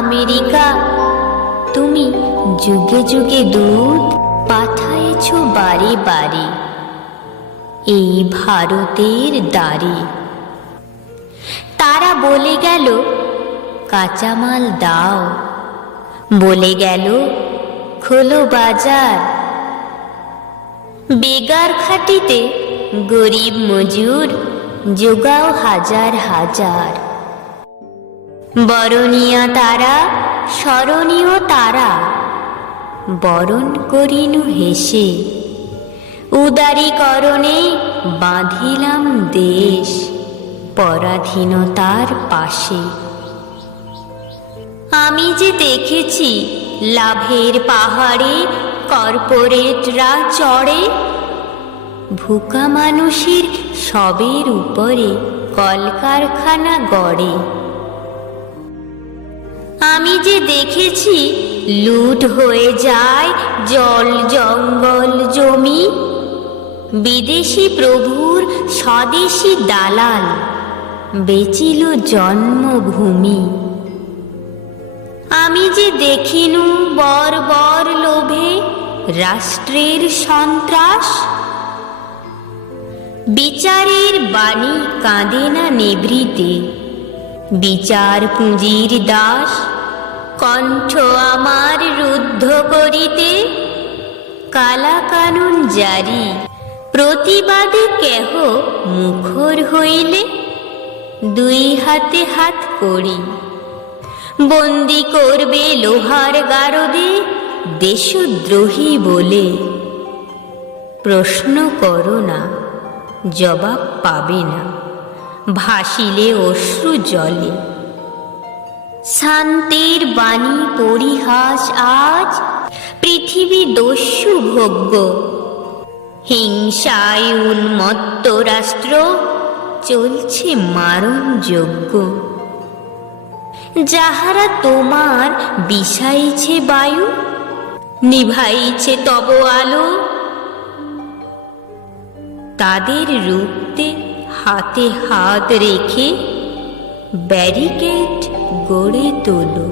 America, তুমি যুগে যুগে দুধ পাঠায়েছ বারে বারে এই ভারতের দ্বারে। তারা বলে গেল কাঁচামাল দাও, বলে গেল খোলো বাজার। বেগার খাটিতে গরিব মজুর জোগাও হাজার হাজার। বরণিয়া তারা স্মরণীয় তারা, বরণ করিনু হেসে। উদারীকরণে বাঁধিলাম দেশ পরাধীনতার পাশে। আমি যে দেখেছি লাভের পাহাড়ে কর্পোরেটরা চড়ে, ভুকা মানুষের সবের উপরে কলকারখানা গড়ে। আমি যে দেখেছি লুট হয়ে যায় জল জঙ্গল জমি, বিদেশি প্রভুর স্বদেশি দালাল বেচিল জন্মভূমি। আমি যে দেখিনু বর্বর লোভে রাষ্ট্রের সন্ত্রাস, বিচারের বাণী কাঁদে না নিভৃতে, বিচার পুঁজির দাস কণ্ঠ আমার রুদ্ধ করিতে। কালা কানুন জারি প্রতিবাদে কেহ মুখর হইলে, দুই হাতে হাত করি বন্দি করবে লোহার গারদে দেশদ্রোহী বলে। প্রশ্ন করো না, জবাব পাবে না, ভাসিলে অশ্রু জলে। শান্তির বাণী পরিহাস আজ পৃথিবী দস্যু ভোগ্য। হিংসায় উন্মত্ত রাষ্ট্র চলছে মারণ যজ্ঞ। যাহারা তোমার বিষাইছে বায়ু, নিভাইছে তব আলো, তাদের রুখতে হাতে হাত রেখে ব্যারিকেড গড়ে তোলো।